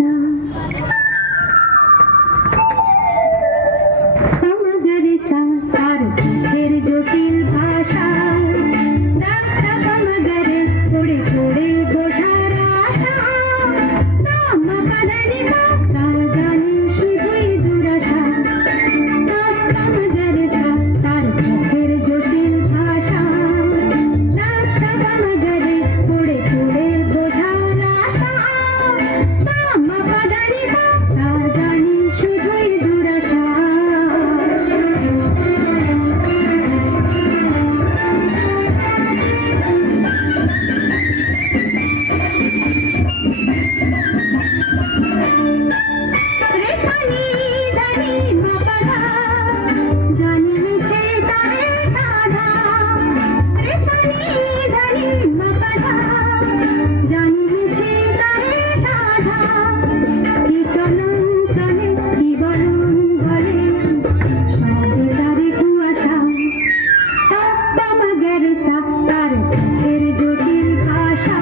सा मगर सा तार फिर जटिल भाषा मगर थोड़े थोड़े বোঝার আশা সামপাদানি ভাষা জানি শুধুই দুরাশা মगर सा तार फिर जटिल भाषा मगर थोड़े थोड़े বোঝার আশা সামপাদানি ভাষা জানি শুধুই দুরাশা রেশানি দানি মাপাদা জানি মিছে তারে সাধা রেশানি দানি মাপাদা জানি মিছে তারে সাধা কি চলন চলে কি বলন বলে সব তারে কুয়াশা মगर सा तार फिर जटिल भाषा